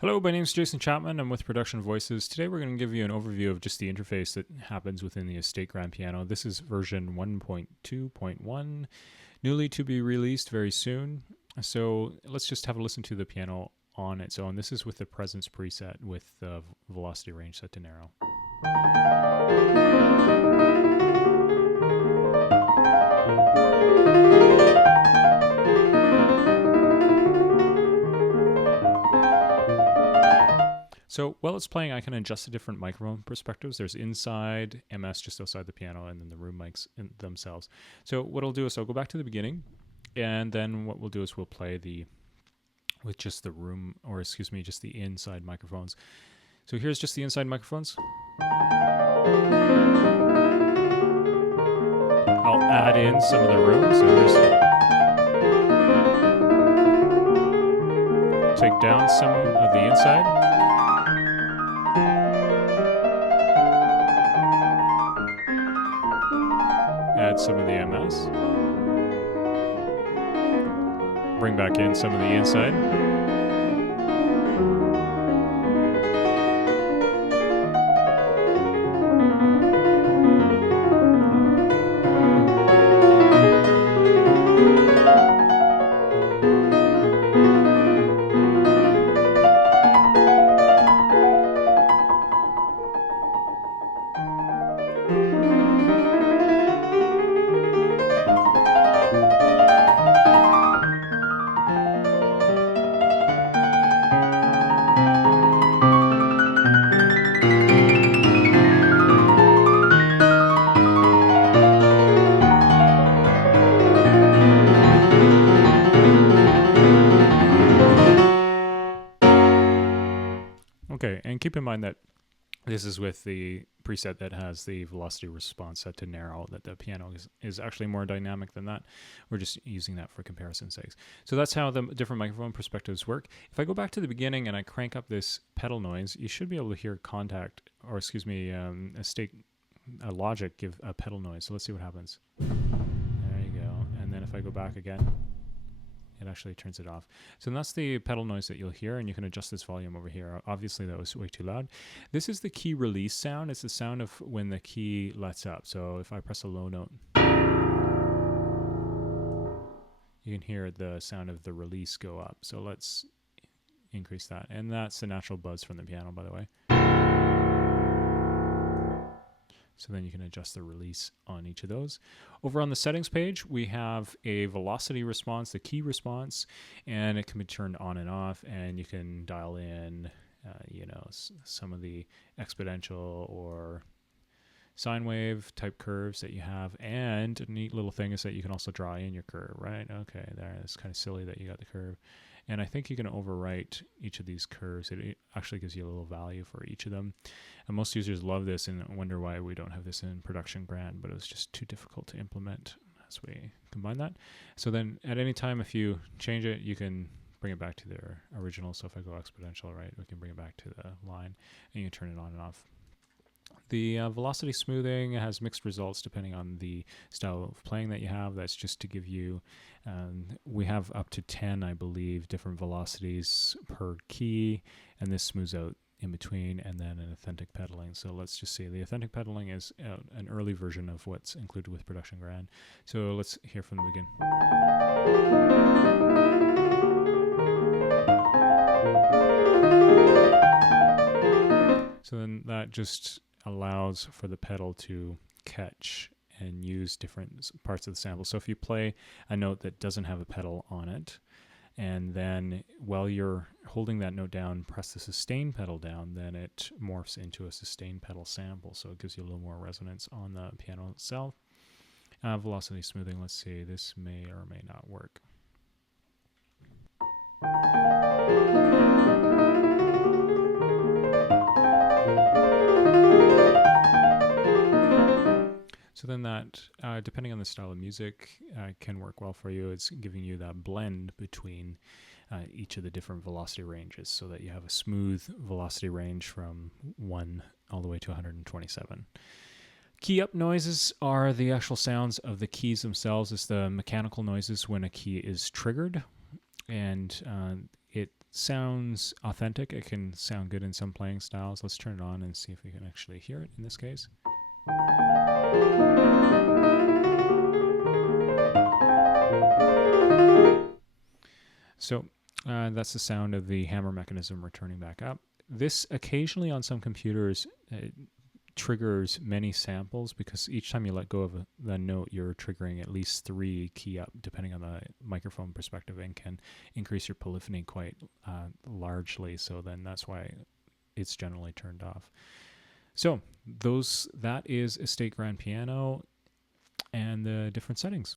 Hello, my name is Jason Chapman. I'm with Production Voices. Today we're going to give you an overview of just the interface that happens within the Estate Grand Piano. This is version 1.2.1, newly to be released very soon. So let's just have a listen to the piano on its own. This is with the Presence preset with the velocity range set to narrow. So while it's playing, I can adjust the different microphone perspectives. There's inside, MS just outside the piano, and then the room mics themselves. So what I'll do is I'll go back to the beginning, and then what we'll do is we'll play with just the room, or excuse me, just the inside microphones. So here's just the inside microphones. I'll add in some of the room. So here's take down some of the inside. Add some of the MS. Bring back in some of the inside. Okay, and keep in mind that this is with the preset that has the velocity response set to narrow, that the piano is actually more dynamic than that. We're just using that for comparison's sake. So that's how the different microphone perspectives work. If I go back to the beginning and I crank up this pedal noise, you should be able to hear a Logic give a pedal noise. So let's see what happens. There you go. And then if I go back again, it actually turns it off. So that's the pedal noise that you'll hear, and you can adjust this volume over here. Obviously, that was way too loud. This is the key release sound. It's the sound of when the key lets up. So if I press a low note, you can hear the sound of the release go up. So let's increase that. And that's the natural buzz from the piano, by the way. So then you can adjust the release on each of those. Over on the settings page, we have a velocity response, the key response, and it can be turned on and off, and you can dial in, some of the exponential or sine wave type curves that you have. And a neat little thing is that you can also draw in your curve, right? Okay, there. It's kind of silly that you got the curve. And I think you can overwrite each of these curves. It actually gives you a little value for each of them. And most users love this and wonder why we don't have this in Production Grand, but it was just too difficult to implement as we combine that. So then at any time, if you change it, you can bring it back to their original. So if I go exponential, right, we can bring it back to the line, and you can turn it on and off. The velocity smoothing has mixed results depending on the style of playing that you have. That's just to give you, we have up to 10, I believe, different velocities per key, and this smooths out in between, and then an authentic pedaling. So let's just see. The authentic pedaling is an early version of what's included with Production Grand. So let's hear from the beginning. So then that just allows for the pedal to catch and use different parts of the sample. So if you play a note that doesn't have a pedal on it, and then while you're holding that note down, press the sustain pedal down, then it morphs into a sustain pedal sample. So it gives you a little more resonance on the piano itself. Velocity smoothing, let's see, this may or may not work. So then that, depending on the style of music, can work well for you. It's giving you that blend between each of the different velocity ranges so that you have a smooth velocity range from 1 all the way to 127. Key up noises are the actual sounds of the keys themselves. It's the mechanical noises when a key is triggered. And it sounds authentic. It can sound good in some playing styles. Let's turn it on and see if we can actually hear it in this case. So that's the sound of the hammer mechanism returning back up. This occasionally on some computers triggers many samples, because each time you let go of the note, you're triggering at least 3 key up, depending on the microphone perspective, and can increase your polyphony quite largely. So then that's why it's generally turned off. So that is Estate Grand Piano and the different settings.